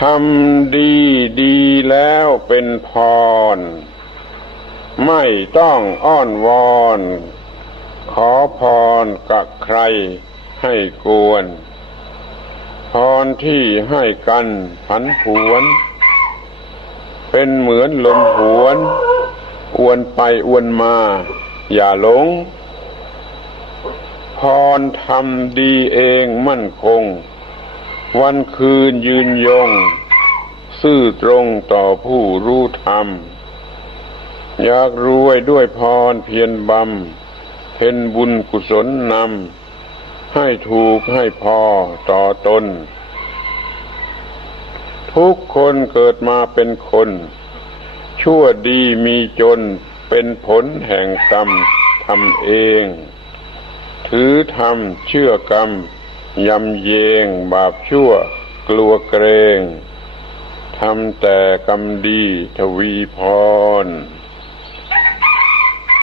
ทำดีดีแล้วเป็นพร ไม่ต้องอ้อนวอน ขอพรกับใครให้กวน พรที่ให้กันผันผวน เป็นเหมือนลมหวน อวนไปอวนมา อย่าหลง พรทำดีเองมั่นคง วันคืนยืนยง ซื่อตรงต่อผู้รู้ธรรม อยากรวยด้วยพรเพียรบำเพ็ญบุญกุศลนำ ให้ถูกให้พอต่อตน ทุกคนเกิดมาเป็นคน ชั่วดีมีจนเป็นผลแห่งกรรมทำเอง ถือธรรมเชื่อกรรม ยำเยงบาปชั่ว กลัวเกรงทำแต่กรรมดีทวีพร